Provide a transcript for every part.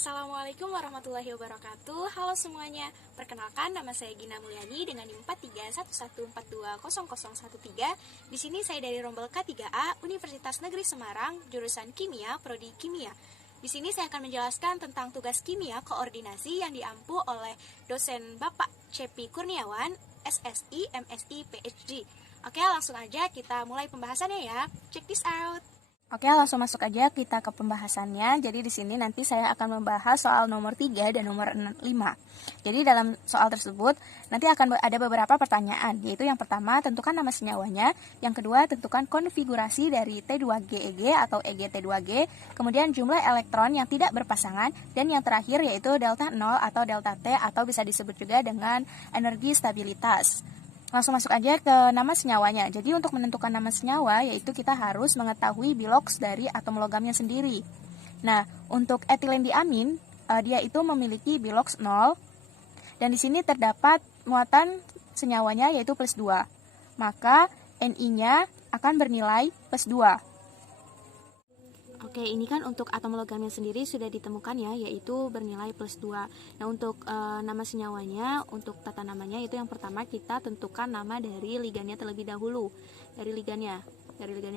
Assalamualaikum warahmatullahi wabarakatuh. Halo semuanya, perkenalkan nama saya Gina Mulyani dengan NIM 4311420013. Di sini saya dari rombel K3A Universitas Negeri Semarang, jurusan Kimia, Prodi Kimia. Di sini saya akan menjelaskan tentang tugas kimia koordinasi yang diampu oleh dosen Bapak Cepi Kurniawan, SSI, MSI, PhD. Oke, langsung aja kita mulai pembahasannya ya. Check this out. Oke, langsung masuk aja kita ke pembahasannya. Jadi di sini nanti saya akan membahas soal nomor 3 dan nomor 5. Jadi dalam soal tersebut nanti akan ada beberapa pertanyaan, yaitu yang pertama tentukan nama senyawanya, yang kedua tentukan konfigurasi dari T2GeG atau EgT2G, kemudian jumlah elektron yang tidak berpasangan, dan yang terakhir yaitu delta 0 atau delta T atau bisa disebut juga dengan energi stabilitas. Langsung masuk aja ke nama senyawanya. Jadi untuk menentukan nama senyawa, yaitu kita harus mengetahui biloks dari atom logamnya sendiri. Nah, untuk etilen diamin, dia itu memiliki biloks 0, dan di sini terdapat muatan senyawanya yaitu plus 2. Maka Ni-nya akan bernilai plus 2. Oke, ini kan untuk atom logamnya sendiri sudah ditemukan ya, yaitu bernilai plus 2. Nah, untuk nama senyawanya, untuk tata namanya itu yang pertama kita tentukan nama dari ligannya terlebih dahulu. Dari ligannya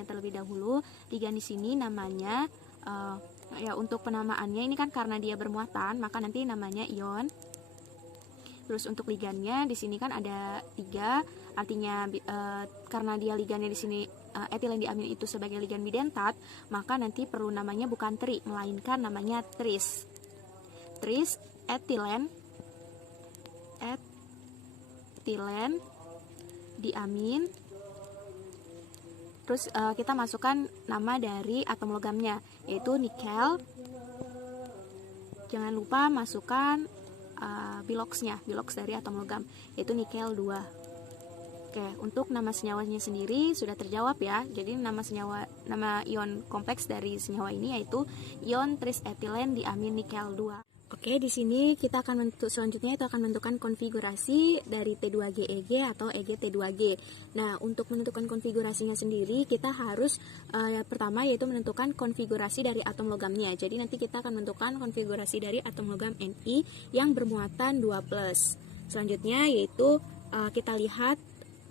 terlebih dahulu. Ligan di sini namanya ya untuk penamaannya ini kan karena dia bermuatan, maka nanti namanya ion. Terus untuk ligannya di sini kan ada 3, artinya karena dia ligannya di sini etilen diamin itu sebagai ligan bidentat, maka nanti perlu namanya bukan tri, melainkan namanya tris. Tris etilen diamin. Terus kita masukkan nama dari atom logamnya, yaitu nikel. Jangan lupa masukkan biloks dari atom logam, yaitu nikel 2. Oke, untuk nama senyawanya sendiri sudah terjawab ya. Jadi nama ion kompleks dari senyawa ini yaitu ion trisetilen diamin nikel 2. Oke, di sini kita akan selanjutnya itu akan menentukan konfigurasi dari T2GeG atau EgT2G. Nah, untuk menentukan konfigurasinya sendiri kita harus yang pertama yaitu menentukan konfigurasi dari atom logamnya. Jadi nanti kita akan menentukan konfigurasi dari atom logam Ni yang bermuatan 2+. Selanjutnya yaitu kita lihat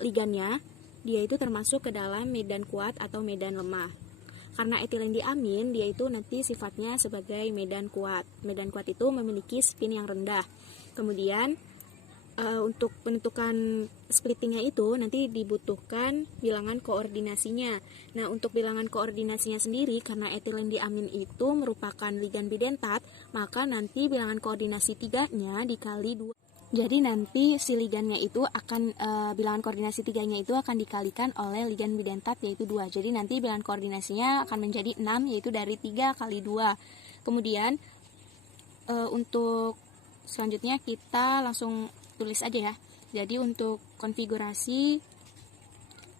ligannya, dia itu termasuk ke dalam medan kuat atau medan lemah. Karena etilen diamin, dia itu nanti sifatnya sebagai medan kuat. Medan kuat itu memiliki spin yang rendah. Kemudian untuk menentukan splittingnya itu nanti dibutuhkan bilangan koordinasinya. Nah, untuk bilangan koordinasinya sendiri, karena etilen diamin itu merupakan ligan bidentat, maka nanti bilangan koordinasi 3-nya dikali 2. Jadi nanti si ligannya itu akan bilangan koordinasi 3-nya itu akan dikalikan oleh ligan bidentat yaitu 2. Jadi nanti bilangan koordinasinya akan menjadi 6, yaitu dari 3 kali 2. Kemudian untuk selanjutnya kita langsung tulis aja ya. Jadi untuk konfigurasi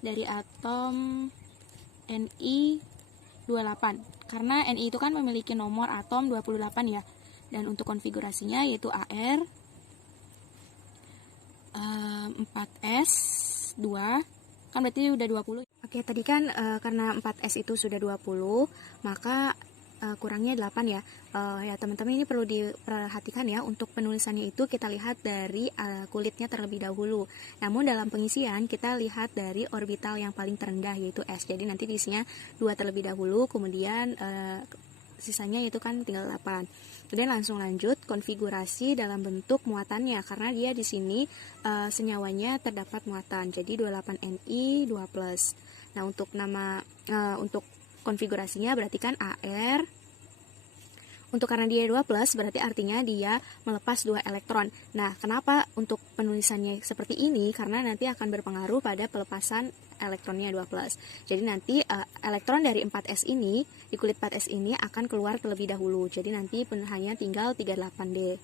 dari atom Ni28, karena Ni itu kan memiliki nomor atom 28 ya. Dan untuk konfigurasinya yaitu Ar 4s2 kan berarti udah 20. Oke, tadi kan karena 4s itu sudah 20, maka kurangnya 8 ya. Ya teman-teman, ini perlu diperhatikan ya. Untuk penulisannya itu kita lihat dari kulitnya terlebih dahulu. Namun dalam pengisian kita lihat dari orbital yang paling terendah yaitu s. Jadi nanti diisinya 2 terlebih dahulu, kemudian sisanya itu kan tinggal 8. Kemudian langsung lanjut konfigurasi dalam bentuk muatannya, karena dia di sini senyawanya terdapat muatan. Jadi 28Ni 2+. Nah, untuk untuk konfigurasinya berarti kan Ar. Untuk karena dia 2+, berarti artinya dia melepas 2 elektron. Nah, kenapa untuk penulisannya seperti ini? Karena nanti akan berpengaruh pada pelepasan elektronnya 2+. Jadi nanti elektron dari 4s ini, di kulit 4s ini akan keluar terlebih dahulu. Jadi nanti hanya tinggal 38D.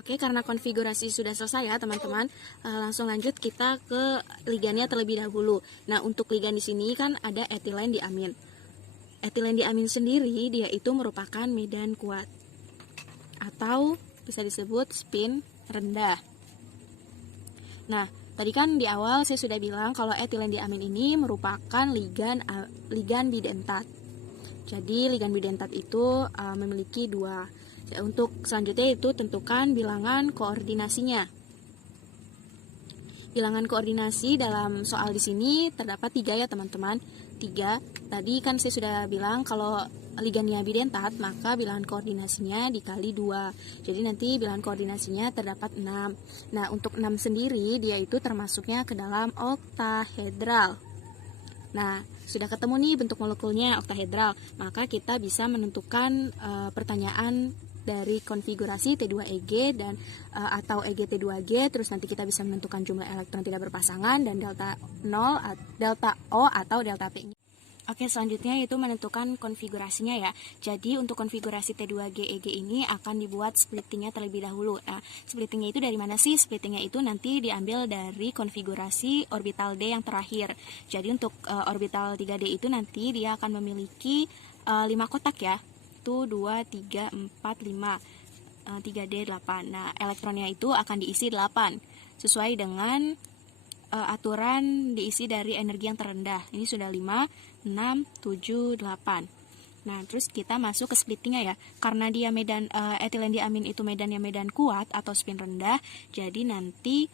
Oke, karena konfigurasi sudah selesai ya teman-teman, langsung lanjut kita ke ligannya terlebih dahulu. Nah, untuk ligan di sini kan ada etilen diamin. Etilen diamin sendiri dia itu merupakan medan kuat atau bisa disebut spin rendah. Nah, tadi kan di awal saya sudah bilang kalau etilen diamin ini merupakan ligan bidentat. Jadi ligan bidentat itu memiliki 2. Untuk selanjutnya itu tentukan bilangan koordinasinya. Bilangan koordinasi dalam soal di sini terdapat 3 ya teman-teman. 3. Tadi kan saya sudah bilang kalau ligannya bidentat, maka bilangan koordinasinya dikali 2. Jadi nanti bilangan koordinasinya terdapat 6. Nah, untuk 6 sendiri dia itu termasuknya ke dalam oktahedral. Nah, sudah ketemu nih bentuk molekulnya oktahedral, maka kita bisa menentukan pertanyaan dari konfigurasi T2EG dan atau EGT2G, terus nanti kita bisa menentukan jumlah elektron tidak berpasangan dan delta 0, delta O atau delta P. Oke, selanjutnya itu menentukan konfigurasinya ya. Jadi untuk konfigurasi T2GEG ini akan dibuat splittingnya terlebih dahulu. Nah, splittingnya itu dari mana sih? Splittingnya itu nanti diambil dari konfigurasi orbital D yang terakhir. Jadi untuk orbital 3D itu nanti dia akan memiliki 5 kotak ya. Itu 2, 3, 4, 5, 3D 8. Nah, elektronnya itu akan diisi 8 sesuai dengan aturan diisi dari energi yang terendah. Ini sudah 5, 6, 7, 8. Nah, terus kita masuk ke splittingnya ya. Karena dia medan etilen diamin itu medannya medan kuat atau spin rendah, jadi nanti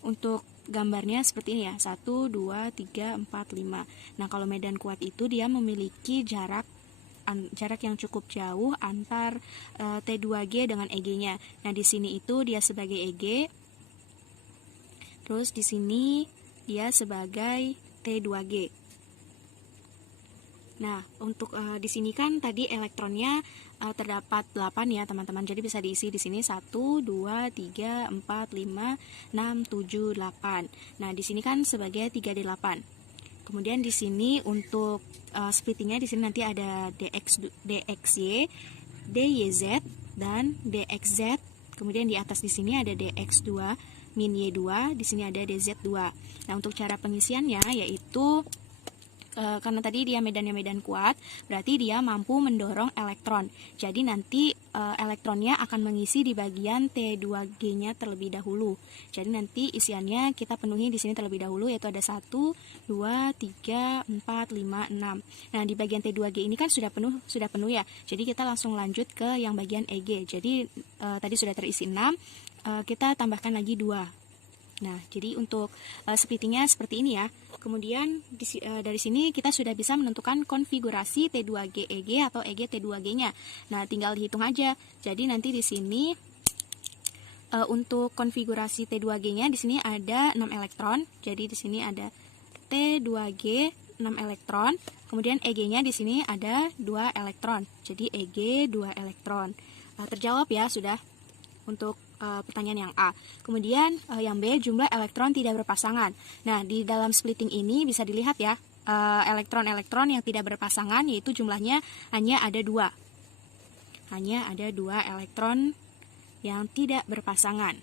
untuk gambarnya seperti ini ya. 1, 2, 3, 4, 5. Nah, kalau medan kuat itu dia memiliki jarak yang cukup jauh antar T2G dengan EG-nya. Nah, di sini itu dia sebagai EG. Terus di sini dia sebagai T2G. Nah, untuk di sini kan tadi elektronnya terdapat 8 ya, teman-teman. Jadi bisa diisi di sini 1, 2, 3, 4, 5, 6, 7, 8. Nah, di sini kan sebagai 3D8. Kemudian di sini untuk splittingnya di sini nanti ada DXY, DYZ dan DXZ. Kemudian di atas di sini ada DX2 min Y2, di sini ada DZ2. Nah, untuk cara pengisiannya yaitu karena tadi dia medannya medan kuat, berarti dia mampu mendorong elektron. Jadi nanti elektronnya akan mengisi di bagian T2G-nya terlebih dahulu. Jadi nanti isiannya kita penuhi di sini terlebih dahulu, yaitu ada 1, 2, 3, 4, 5, 6. Nah, di bagian T2G ini kan sudah penuh ya. Jadi kita langsung lanjut ke yang bagian EG. Jadi tadi sudah terisi 6, kita tambahkan lagi 2. Nah, jadi untuk splittingnya seperti ini ya. Kemudian dari sini kita sudah bisa menentukan konfigurasi T2GEG atau EGT2G-nya. Nah, tinggal dihitung aja. Jadi nanti di sini untuk konfigurasi T2G-nya di sini ada 6 elektron. Jadi di sini ada T2G 6 elektron. Kemudian EG-nya di sini ada 2 elektron. Jadi EG 2 elektron. Terjawab ya sudah untuk pertanyaan yang A. Kemudian yang B, jumlah elektron tidak berpasangan. Nah, di dalam splitting ini bisa dilihat ya, elektron-elektron yang tidak berpasangan yaitu jumlahnya hanya ada 2. Hanya ada 2 elektron yang tidak berpasangan.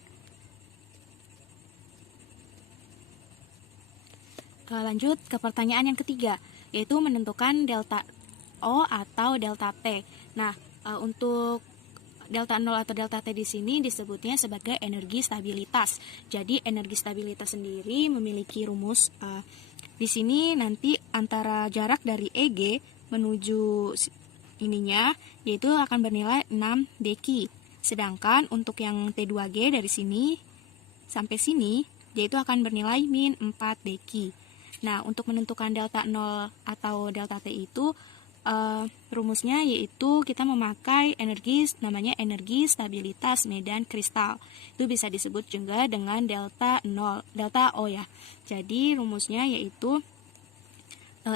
Lanjut ke pertanyaan yang ketiga, yaitu menentukan delta O atau delta T. Nah, untuk delta 0 atau delta T di sini disebutnya sebagai energi stabilitas. Jadi energi stabilitas sendiri memiliki rumus di sini nanti antara jarak dari EG menuju ininya yaitu akan bernilai 6 deki. Sedangkan untuk yang T2G dari sini sampai sini yaitu akan bernilai min 4 deki. Nah, untuk menentukan delta 0 atau delta T itu rumusnya yaitu kita memakai namanya energi stabilitas medan kristal. Itu bisa disebut juga dengan delta O ya. Jadi rumusnya yaitu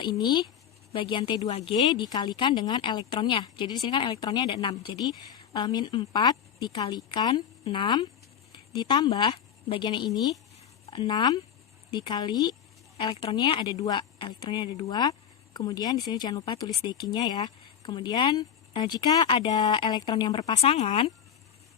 ini bagian T2G dikalikan dengan elektronnya. Jadi di sini kan elektronnya ada 6. Jadi min 4 dikalikan 6 ditambah bagian ini 6 dikali elektronnya ada 2. Elektronnya ada 2. Kemudian di sini jangan lupa tulis dekinya ya. Kemudian jika ada elektron yang berpasangan,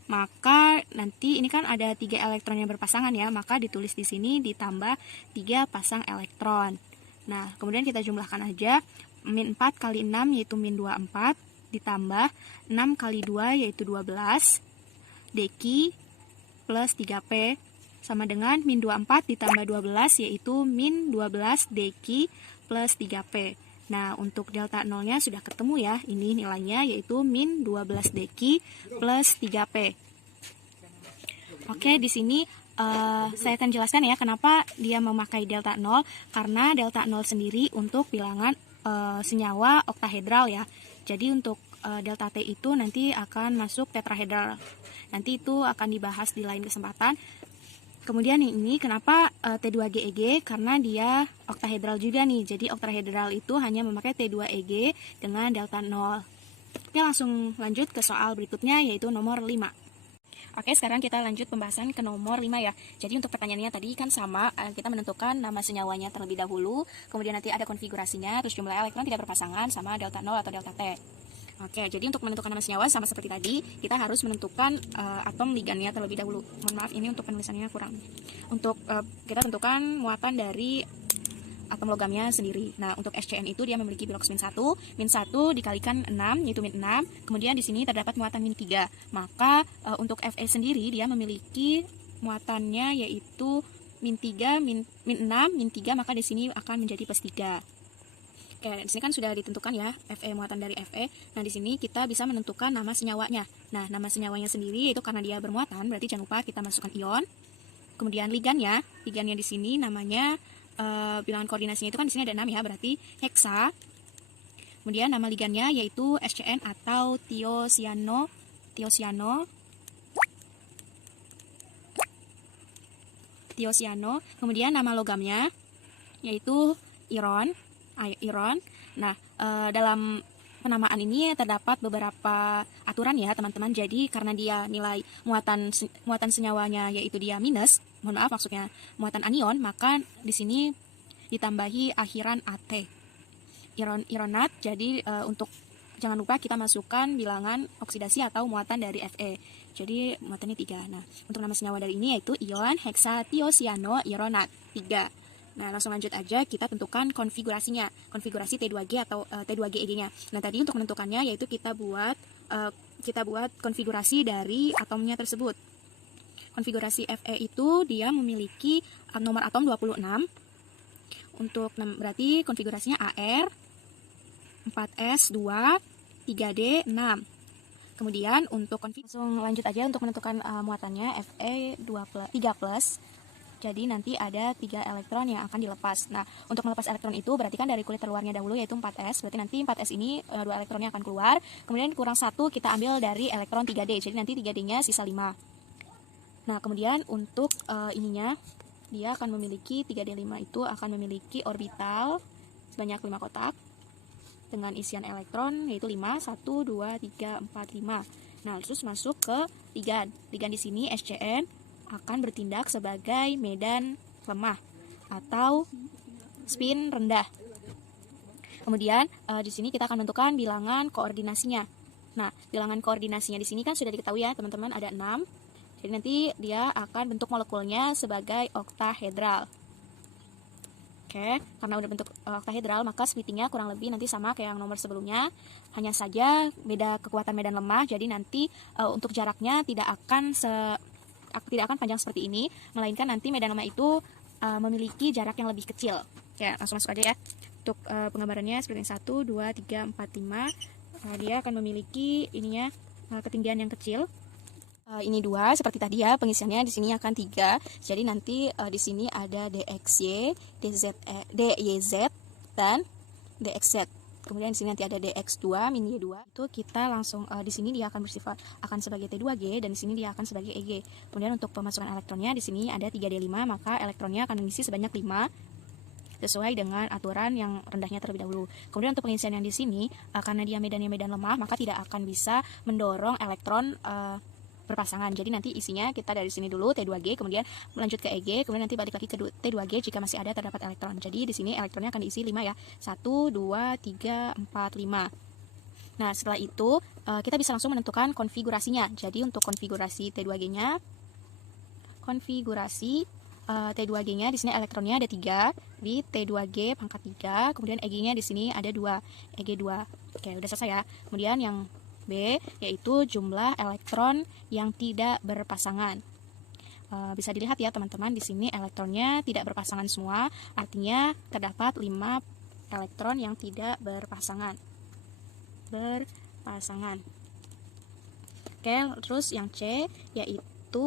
maka nanti ini kan ada 3 elektron yang berpasangan ya, maka ditulis di sini ditambah 3 pasang elektron. Nah, kemudian kita jumlahkan aja. Min 4 kali 6 yaitu min 24 ditambah 6 kali 2 yaitu 12 deki plus 3P sama dengan min 24 ditambah 12 yaitu min 12 deki plus 3P. Nah, untuk delta nolnya sudah ketemu ya. Ini nilainya yaitu min 12 deki plus 3P. Oke, di sini saya akan jelaskan ya kenapa dia memakai delta 0. Karena delta 0 sendiri untuk bilangan senyawa oktahedral ya. Jadi untuk delta T itu nanti akan masuk tetrahedral. Nanti itu akan dibahas di lain kesempatan. Kemudian yang ini kenapa T2GEG, karena dia oktahedral juga nih. Jadi oktahedral itu hanya memakai T2EG dengan delta 0. Oke, langsung lanjut ke soal berikutnya yaitu nomor 5. Oke, sekarang kita lanjut pembahasan ke nomor 5 ya. Jadi untuk pertanyaannya tadi kan sama, kita menentukan nama senyawanya terlebih dahulu, kemudian nanti ada konfigurasinya, terus jumlah elektron tidak berpasangan sama delta 0 atau delta T. Oke, jadi untuk menentukan nama senyawa sama seperti tadi, kita harus menentukan atom ligannya terlebih dahulu. Mohon maaf, ini untuk penulisannya kurang. Untuk kita tentukan muatan dari atom logamnya sendiri. Nah, untuk SCN itu dia memiliki biloks min 1 dikalikan 6, yaitu min 6. Kemudian di sini terdapat muatan min 3. Maka untuk Fe sendiri dia memiliki muatannya yaitu min 3, min 6, min 3, maka di sini akan menjadi plus 3. Oke, di sini kan sudah ditentukan ya Fe, muatan dari Fe. Nah, di sini kita bisa menentukan nama senyawanya. Nah, nama senyawanya sendiri itu karena dia bermuatan, berarti jangan lupa kita masukkan ion. Kemudian ligannya di sini namanya bilangan koordinasinya itu kan di sini ada 6 ya, berarti heksa. Kemudian nama ligannya yaitu SCN atau tiocyano. Kemudian nama logamnya yaitu iron. Nah, dalam penamaan ini terdapat beberapa aturan ya teman-teman. Jadi karena dia nilai muatan senyawanya yaitu dia minus, mohon maaf maksudnya muatan anion, maka di sini ditambahi akhiran AT. Ironat. Jadi untuk jangan lupa kita masukkan bilangan oksidasi atau muatan dari Fe. Jadi muatannya 3. Nah, untuk nama senyawa dari ini yaitu ion hexatiocyano ironat 3. Nah, langsung lanjut aja, kita tentukan konfigurasinya, konfigurasi T2G atau T2GEG-nya. Nah, tadi untuk menentukannya yaitu kita buat konfigurasi dari atomnya tersebut. Konfigurasi Fe itu dia memiliki nomor atom 26. Untuk berarti konfigurasinya AR 4S2 3D 6. Kemudian untuk langsung lanjut aja untuk menentukan muatannya Fe 3+. Jadi nanti ada 3 elektron yang akan dilepas. Nah, untuk melepas elektron itu berarti kan dari kulit terluarnya dahulu yaitu 4S. Berarti nanti 4S ini 2 elektronnya akan keluar. Kemudian kurang 1 kita ambil dari elektron 3D. Jadi nanti 3D-nya sisa 5. Nah, kemudian untuk ininya dia akan memiliki 3D5 itu akan memiliki orbital sebanyak 5 kotak dengan isian elektron yaitu 5, 1, 2, 3, 4, 5. Nah, terus masuk ke ligan. Ligan di sini SCN akan bertindak sebagai medan lemah atau spin rendah. Kemudian di sini kita akan menentukan bilangan koordinasinya. Nah, bilangan koordinasinya di sini kan sudah diketahui ya teman-teman, ada 6. Jadi nanti dia akan bentuk molekulnya sebagai oktahedral. Oke, karena udah bentuk oktahedral maka splittingnya kurang lebih nanti sama kayak yang nomor sebelumnya. Hanya saja beda kekuatan medan lemah. Jadi nanti untuk jaraknya tidak akan panjang seperti ini, melainkan nanti medan lemah itu memiliki jarak yang lebih kecil. Ya, langsung masuk aja ya. Untuk penggambarannya seperti yang 1, 2, 3, 4, 5. Dia akan memiliki ininya ketinggian yang kecil. Ini 2 seperti tadi ya, pengisiannya di sini akan 3. Jadi nanti di sini ada DXY, DYZ dan DXZ. Kemudian di sini nanti ada DX2 min Y2. Itu kita langsung di sini dia akan bersifat akan sebagai T2G dan di sini dia akan sebagai EG. Kemudian untuk pemasukan elektronnya di sini ada 3D5, maka elektronnya akan mengisi sebanyak 5 sesuai dengan aturan yang rendahnya terlebih dahulu. Kemudian untuk pengisian yang di sini karena dia medannya medan lemah, maka tidak akan bisa mendorong elektron berpasangan. Jadi nanti isinya kita dari sini dulu T2G, kemudian lanjut ke EG, kemudian nanti balik lagi ke T2G jika masih ada terdapat elektron. Jadi di sini elektronnya akan diisi 5 ya. 1 2 3 4 5. Nah, setelah itu kita bisa langsung menentukan konfigurasinya. Jadi untuk konfigurasi T2G-nya, T2G-nya di sini elektronnya ada 3 di T2G pangkat 3, kemudian EG-nya di sini ada 2, EG2. Oke, udah selesai ya. Kemudian yang B yaitu jumlah elektron yang tidak berpasangan. Bisa dilihat ya teman-teman, di sini elektronnya tidak berpasangan semua, artinya terdapat 5 elektron yang tidak berpasangan. Oke, terus yang C yaitu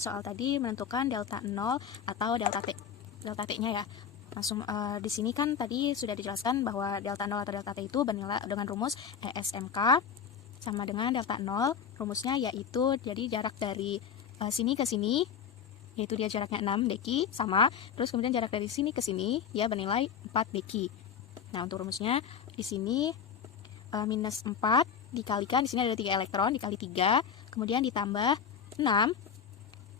soal tadi menentukan delta 0 atau delta T-nya ya. Langsung di sini kan tadi sudah dijelaskan bahwa delta 0 atau delta T itu bernilai dengan rumus ESMK sama dengan delta 0. Rumusnya yaitu jadi jarak dari sini ke sini, yaitu dia jaraknya 6 deki sama, terus kemudian jarak dari sini ke sini dia bernilai 4 deki. Nah, untuk rumusnya di sini minus 4 dikalikan, di sini ada 3 elektron dikali 3, kemudian ditambah 6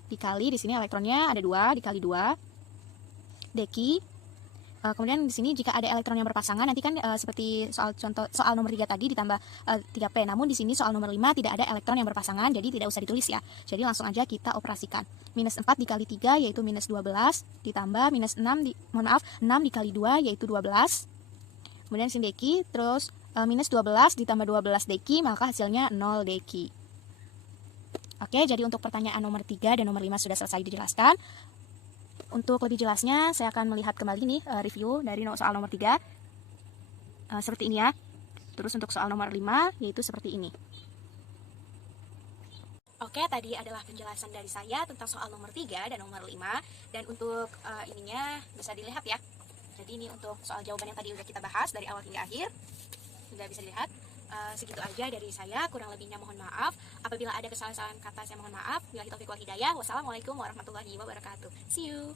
dikali, di sini elektronnya ada 2 dikali 2 deki. Kemudian di sini jika ada elektron yang berpasangan, nanti kan seperti soal nomor 3 tadi ditambah 3P. Namun di sini soal nomor 5 tidak ada elektron yang berpasangan, jadi tidak usah ditulis ya. Jadi langsung aja kita operasikan. Minus 4 dikali 3 yaitu minus 12, ditambah minus 6 6 dikali 2 yaitu 12. Kemudian sini deki, terus minus 12 ditambah 12 deki, maka hasilnya 0 deki. Oke, jadi untuk pertanyaan nomor 3 dan nomor 5 sudah selesai dijelaskan. Untuk lebih jelasnya, saya akan melihat kembali nih review dari soal nomor 3. Seperti ini ya. Terus untuk soal nomor 5, yaitu seperti ini. Oke, tadi adalah penjelasan dari saya tentang soal nomor 3 dan nomor 5. Dan untuk ininya bisa dilihat ya. Jadi ini untuk soal jawaban yang tadi udah kita bahas dari awal hingga akhir. Sudah bisa dilihat. Segitu aja dari saya, kurang lebihnya mohon maaf. Apabila ada kesalahan kata saya mohon maaf. Billahi taufiq wal hidayah. Wassalamualaikum warahmatullahi wabarakatuh. See you.